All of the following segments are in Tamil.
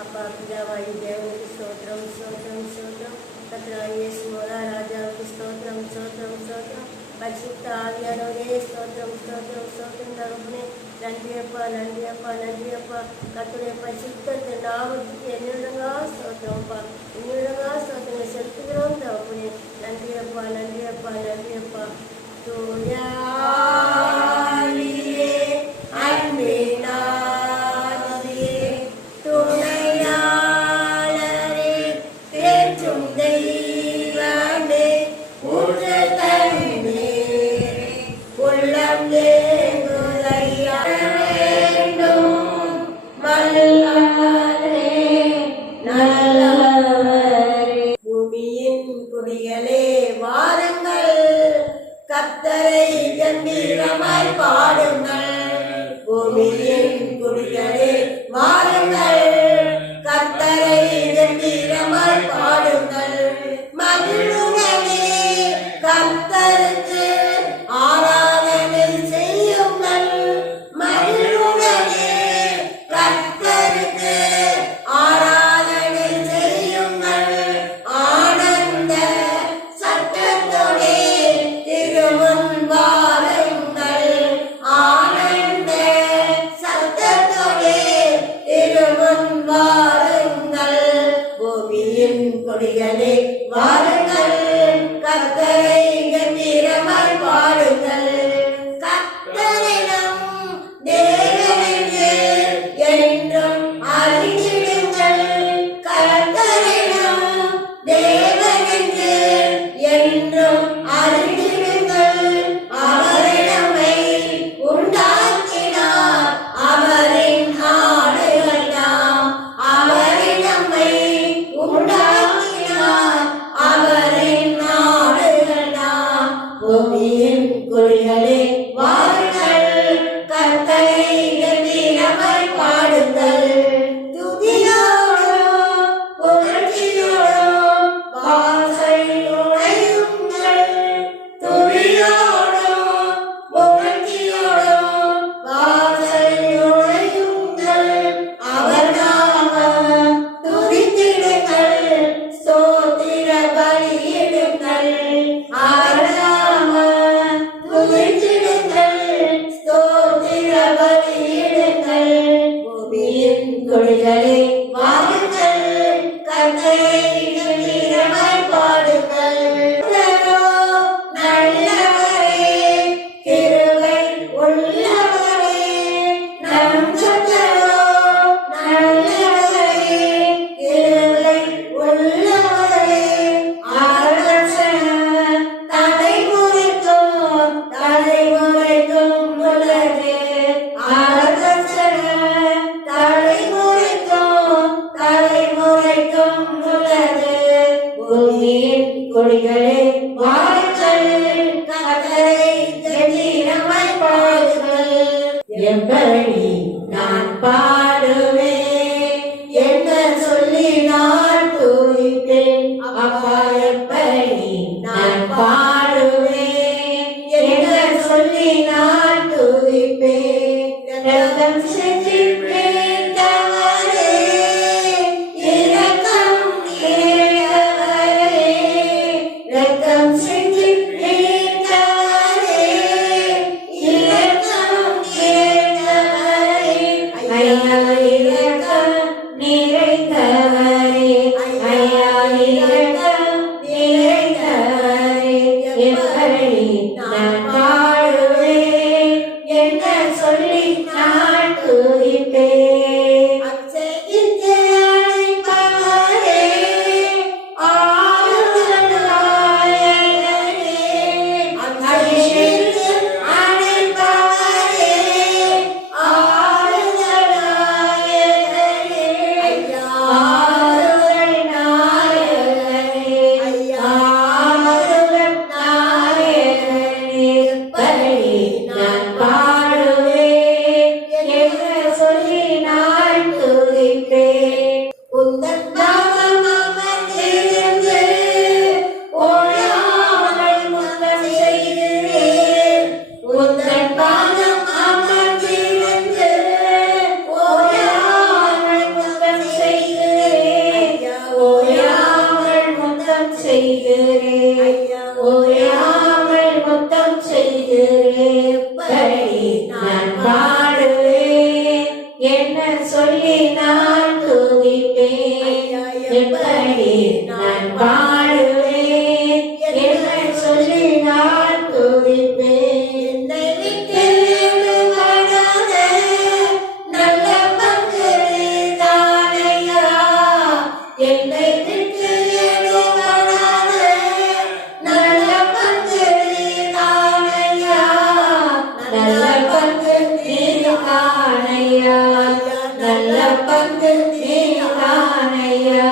அப்பா பிதாவாகி தேவனுக்கு ஸ்தோத்திரம் ஸ்தோத்திரம் ஸ்தோத்திரம். கர்த்தராகிய இயேசு மூலா ராஜாவுக்கு ஸ்தோத்திரம் ஸ்தோத்திரம் ஸ்தோத்திரம். பரிசுத்த ஆவியானவரே ஸ்தோத்திரம் ஸ்தோத்திரம் ஸ்தோத்திரம். தகப்பனே நன்றியப்பா நன்றியப்பா நன்றியப்பா. கர்த்தருடைய பரிசுத்த நாமத்துக்கு என்னிடங்கா ஸ்தோத்திரம்ப்பா என்னிடங்கா ஸ்தோத்திரங்களை செலுத்துகிறோம் தகப்பனே. நன்றியப்பா நன்றியப்பா நன்றியப்பா. தூயா கர்த்தரை கம்பீரமாய் பாடுங்கள். பூமியின் குடிகளே வாருங்கள், கர்த்தரை கம்பீரமாய் பாடுங்கள். மகிழுங்களே, கர்த்தருக்கு ஆராதனை செய்யுங்கள். மகிழுங்களே, கர்த்தருக்கு ஆராதனை செய்யுங்கள். ஆனந்த சத்தத்தோடே திருமுன் வாருங்கள். ஆனந்த சத்தத்தோடே திருமுன் வாருங்கள். பூமியின் கொடிகளே வாருங்கள், கர்த்தரை கம்பீரமாய் பாடுங்கள். கர்த்தரிடம் தேவனென்று என்றும் அறிந்திடுங்கள். கர்த்தரிடம் தேவனென்று என்றும் அறிந்திடுங்கள். அவரை நம்மை உண்டாக்கினார், அவரின் ஆடுகள் நாம். அவரை நம்மை உண்டாக்கினார், அவரின் ஆடுகள் நாம். பூமியின் குடிகளே வாருங்கள், கர்த்தரை கம்பீரமாய் பாடுங்கள். துதியோடும் புகழ்ச்சியோடும் வாசல் நுழையுங்கள். துதியோடும் புகழ்ச்சியோடும் வாசல் நுழையுங்கள். அவர் நாமம் துதித்திடுங்கள், ஸ்தோத்திர பலியிடுங்கள். அவர் நாமம் துதித்திடுங்கள், ஸ்தோத்திர பலியிடுங்கள். பூமியின் கொடிகளே வாருங்கள், கர்த்தரை கம்பீரமாய் பாடுங்கள். நல்லவரே, கிருபை உள்ளவரே, நம் கர்த்தரோ நல்லவரே, கிருபை உள்ளவரே. அரசன் தலைமுறைக்கும் தலைமுறைக்கும் உள்ளது. அரசன் தலைமுறைக்கும் தலைமுறைக்கும் உள்ளது. பூமியின் கொடிகளே வாருங்கள், கர்த்தரை கம்பீரமாய் பாடுங்கள். எப்படி நான் பாடுவேன், என்ன சொல்லி நான் துதிப்பேன். அப்பா எப்படி நான் பாடுவேன், என்ன சொல்லி நான் துதிப்பேன். ரத்தம் செஞ்சிப்பேன் தவறே, இரக்கம் நிறைந்தவரே. ரத்தம் செஞ்சிப்பேன் தவறே, இரக்கம் நிறைந்தவரே. ஐயா இரக்கம் நிறைந்தவரே, ஐயா இரக்கம் நிறைந்தவரே. எப்படி நான் பாடுவேன், என்ன சொல்லி நான் துதிப்பேன். அச்சையிட்டு அழைப்பவரே, ஆறுதல் நாயகனே. அச்சையிட்டு அழைப்பவரே, ஆறுதல் நாயகனே. நான் பாடுவேன், என்ன சொல்லி நான் துதிப்பேன். எப்படி நான் பாடுவேன், என்ன சொல்லி நான் துதிப்பேன். என்னை விட்டு விடுவதான நல்ல பங்கு நீதானையா. என்னை விட்டு விடுவதான நல்ல பங்கு நீதானையா. நல்ல பங்கு நீதானையா. நல்ல பங்கு நீதானையா.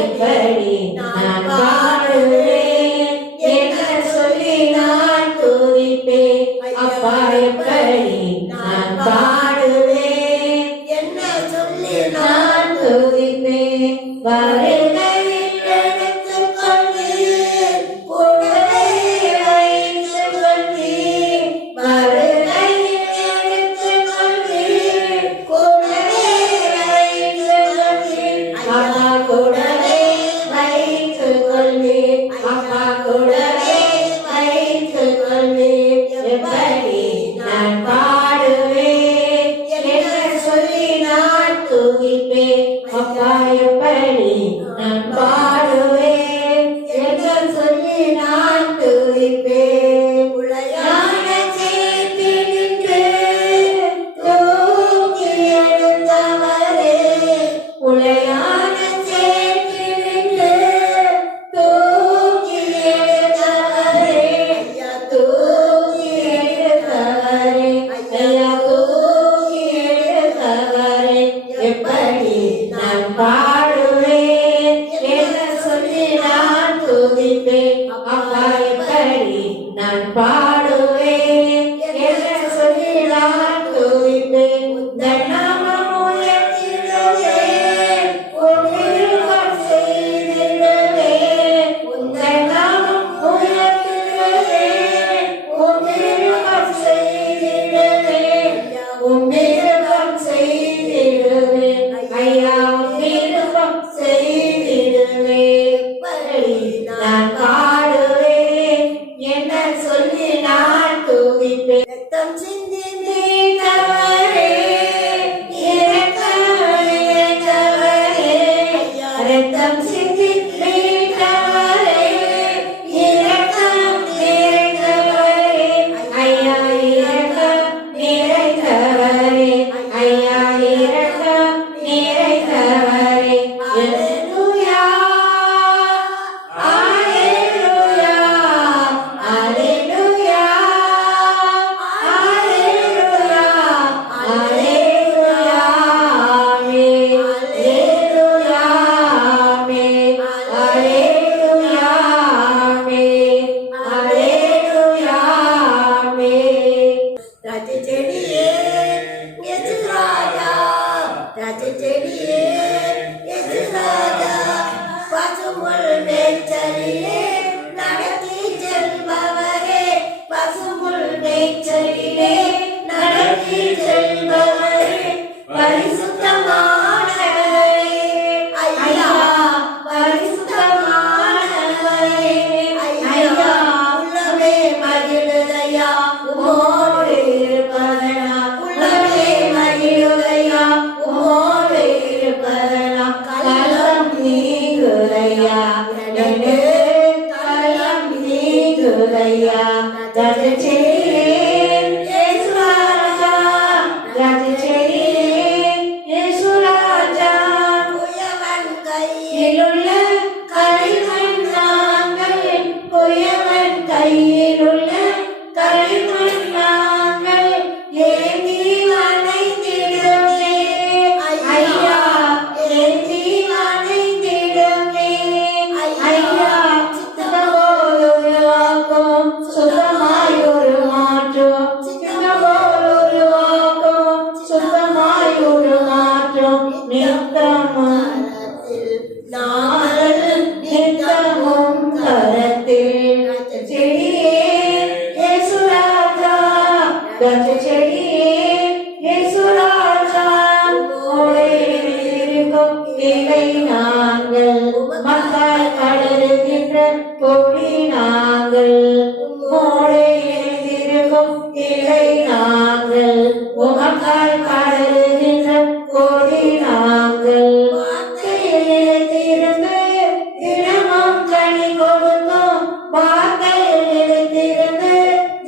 எப்படி நான் பாடுவேன், என்ன சொல்லி நான் துதிப்பேன். அப்பா எப்படி நான் பாடுவேன், என்ன சொல்லி நான் துதிப்பேன். வருகையில் எடுத்துக் கொள்வீர், கூடவே வைத்துக் கொள்வீர். வருகையில் எடுத்துக் கொள்வீர், கூடவே வைத்துக் கொள்வீர். அப்பா கூடவே வைத்துக் கொள்வீர். அப்பா கூடவே வைத்துக் கொள்வீர். எப்படி நான் பாடுவேன், என்ன சொல்லி நான் துதிப்பேன். அப்பா எப்படி நான் பாடுவேன், என்ன சொல்லி நான் துதிப்பேன். உளையான சேற்றினின்று தூக்கி எடுத்தவரே. உளையான சேற்றினின்று தூக்கி எடுத்தவரே. தூக்கி எடுத்தவரே. ஐயா தூக்கி எடுத்தவரே. எப்படி நான் பாடுவேன், என்ன சொல்லி நான் துதிப்பேன். அப்பா எப்படி நான் பாடுவேன், என்ன சொல்லி நான் துதிப்பேன். உந்தன் நாமம் உயர்த்திடுவேன், உன் விருப்பம் செய்திடுவேன். உந்தன் நாமம் உயர்த்திடுவேன், உன் விருப்பம் செய்திடுவேன். உன் விருப்பம் செய்திடுவேன். ஐயா உன் விருப்பம் செய்திடுவேன். எப்படி நான் பாடுவேன், என்ன சொல்லி நான் துதிப்பேன். ரத்தம் சிந்தி மீட்டவரே, இரக்கம் இறைத்தவரே. ரத்தம் சிந்தி மீட்டவரே, இரக்கம் இறைத்தவரே. ஐயா இரக்கம் நிறைந்தவரே. ஐயா இரக்கம் நிறைந்தவரே. அல்லேலூயா, அல்லேலூயா, அல்லேலூயா, அல்லேலூயா, அல்லேலூயா, ஆமென். அல்லேலூயா, ஆமென். அல்லேலூயா, ஆமென். அல்லேலூயா, ஆமென். ராஜ செடியே இயேசு ராஜா, ராஜ செடியே இயேசு ராஜா. பசும்புல் மேய்ச்சலிலே நடத்தி செல்பவரே. பசும்புல் மேய்ச்சலிலே நடத்தி செல்பவரே. பரிசுத்தமானவரே. ஐயா பரிசுத்தமானவரே. ஐயா உள்ளமே மகிழுதையா உம்மோடு இருப்பதனா. உள்ளமே மகிழுதையா உம்மோடு இருப்பதனா. கள்ளம் நீங்குதையா எனக்கு, கள்ளம் நீங்குதையா. ராஜ செடியே இயேசு ராஜா, உமக்காய் பாடுகின்ற கோடி நாங்கள் வார்த்தையில் திறந்து தினமும் கனி கொடுக்கும் வார்த்தையில் திறந்து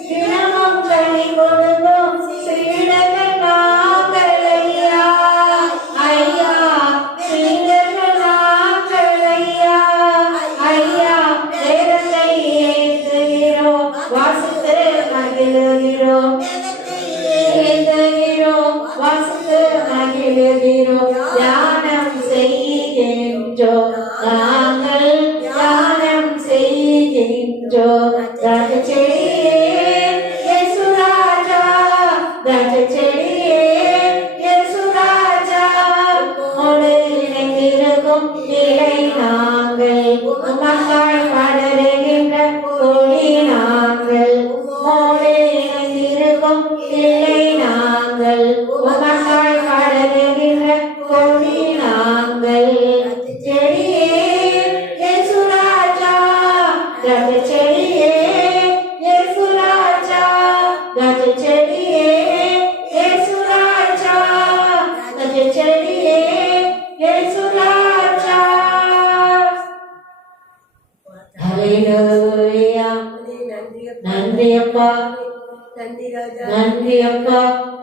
தினமும் கனி கொடுக்கும் சீடர்கள் நாங்கள் ஐயா ஐயா சீடர்கள் நாங்கள் ஐயா ஐயா வேதத்தை ஏற்றுகிறோம் வாசித்து மகிழ்கிறோம் ஏற்றுகிறோம் வாசித்து மகிழ்கிறோம் தியானம் செய்கின்றோம் நாங்கள் தியானம் செய்கின்றோம் ராஜச்செடியே இயேசு ராஜா ராஜச்செடியே இயேசு ராஜா உம்மோடு இணைந்திருக்கும் இலை நாங்கள் உமக்காய் படருகின்ற கொடி நாங்கள் உம்மோடு இணைந்திருக்கும் இலை நாங்கள் உமக்காய் படருகின்ற கொடி நாங்கள் செடியே இயேசு ராஜா செடியே இயேசு ராஜா செடியே இயேசு ராஜா செடியே இயேசு ராஜா ஹல்லேலூயா நன்றி நன்றி அப்பா நன்றி ராஜா நன்றி அப்பா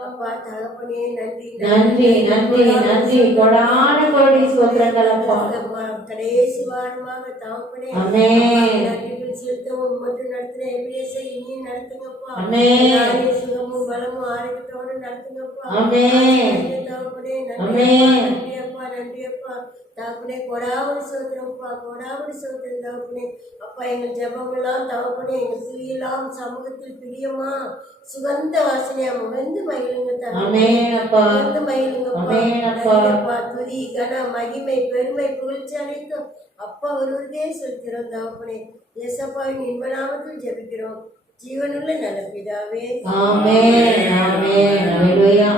அப்பா தகப்பனே நன்றி நன்றி நன்றி நன்றி கொடான கோடி ஸ்தோத்திரங்கள் அப்பா அப்பா, கடைசி வாரமாக தகப்பனே ஆமென். நன்றிகள் செலுத்தவும் மட்டும் நடத்தின எபிரேசை இனியும் நடத்துங்கப்பா ஆமென். நானே சுகமும் பலமும் ஆரோக்கியத்தோடு நடத்துங்கப்பா ஆமென். நன்றி தகப்பனே ஆமென். நன்றி அப்பா நன்றி அப்பா தகப்பனே கொடாவடி சோத்திரம்ப்பா கொடாவடி சோத்திரம் தகப்பனே அப்பா எங்கள் ஜெபமெல்லாம் தகப்பனே எங்கள் துதியெல்லாம் சமூகத்தில் பிரியமா சுகந்த வாசனையா முகந்து மகிழுங்க தகப்பனே ஆமென் அப்பா முகந்து மகிழுங்கப்பா ஆமென் அப்பா. நன்றியப்பா. துதி கன மகிமை பெருமை புகழ்ச்சி அனைத்தும் அப்பா ஒருவருக்கே செலுத்துகிறோம் தகப்பனே இயேசப்பாவின் இன்ப நாமத்தில் ஜெபிக்கிறோம் ஜீவனுள்ள நல்ல பிதாவே ஆமென் ஆமென் ஹல்லேலூயா